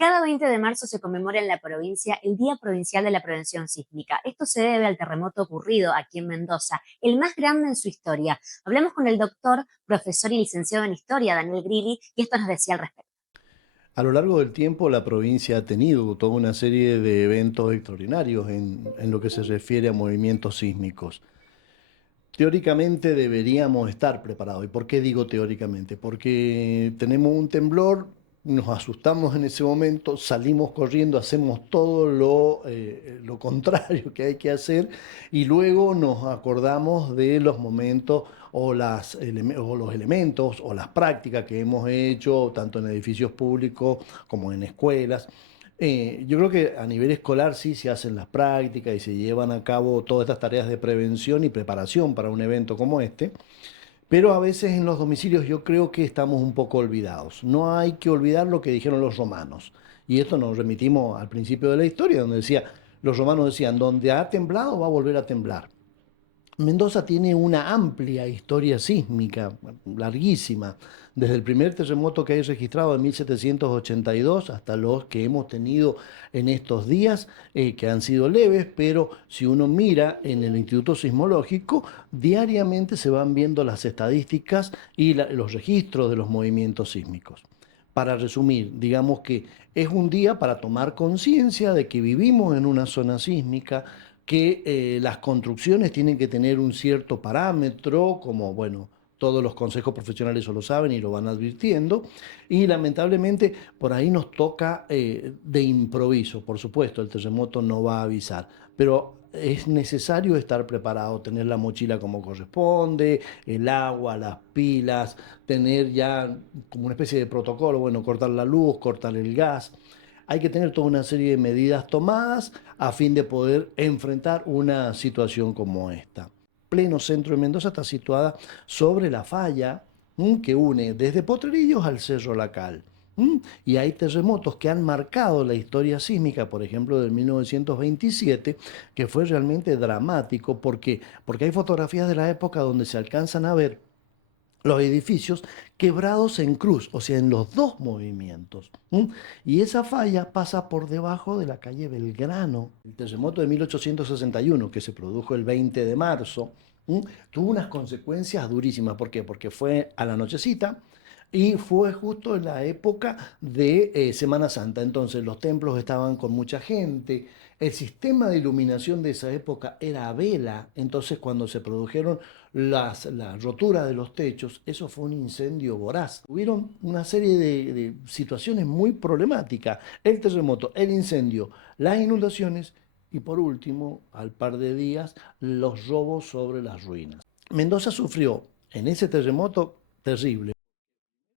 Cada 20 de marzo se conmemora en la provincia el Día Provincial de la Prevención Sísmica. Esto se debe al terremoto ocurrido aquí en Mendoza, el más grande en su historia. Hablamos con el doctor, profesor y licenciado en Historia, Daniel Grilli, y esto nos decía al respecto. A lo largo del tiempo, la provincia ha tenido toda una serie de eventos extraordinarios en lo que se refiere a movimientos sísmicos. Teóricamente deberíamos estar preparados. ¿Y por qué digo teóricamente? Porque tenemos un temblor, nos asustamos en ese momento, salimos corriendo, hacemos todo lo contrario que hay que hacer y luego nos acordamos de los momentos o los elementos o las prácticas que hemos hecho tanto en edificios públicos como en escuelas. Yo creo que a nivel escolar sí se hacen las prácticas y se llevan a cabo todas estas tareas de prevención y preparación para un evento como este, pero a veces en los domicilios yo creo que estamos un poco olvidados. No hay que olvidar lo que dijeron los romanos. Y esto nos remitimos al principio de la historia, donde decía, los romanos decían, donde ha temblado va a volver a temblar. Mendoza tiene una amplia historia sísmica, larguísima, desde el primer terremoto que hay registrado en 1782 hasta los que hemos tenido en estos días, que han sido leves, pero si uno mira en el Instituto Sismológico, diariamente se van viendo las estadísticas y los registros de los movimientos sísmicos. Para resumir, digamos que es un día para tomar conciencia de que vivimos en una zona sísmica, que las construcciones tienen que tener un cierto parámetro, como bueno, todos los consejos profesionales eso lo saben y lo van advirtiendo, y lamentablemente por ahí nos toca de improviso. Por supuesto, el terremoto no va a avisar, pero es necesario estar preparado, tener la mochila como corresponde, el agua, las pilas, tener ya como una especie de protocolo, bueno, cortar la luz, cortar el gas. Hay que tener toda una serie de medidas tomadas a fin de poder enfrentar una situación como esta. Pleno centro de Mendoza está situada sobre la falla que une desde Potrerillos al Cerro Lacal. Y hay terremotos que han marcado la historia sísmica, por ejemplo, del 1927, que fue realmente dramático porque hay fotografías de la época donde se alcanzan a ver los edificios quebrados en cruz, o sea, en los dos movimientos. Y esa falla pasa por debajo de la calle Belgrano. El terremoto de 1861, que se produjo el 20 de marzo, tuvo unas consecuencias durísimas. ¿Por qué? Porque fue a la nochecita y fue justo en la época de Semana Santa. Entonces los templos estaban con mucha gente. El sistema de iluminación de esa época era a vela. Entonces cuando se produjeron la rotura de los techos, eso fue un incendio voraz. Hubieron una serie de situaciones muy problemáticas. El terremoto, el incendio, las inundaciones y por último, al par de días, los robos sobre las ruinas. Mendoza sufrió en ese terremoto terrible.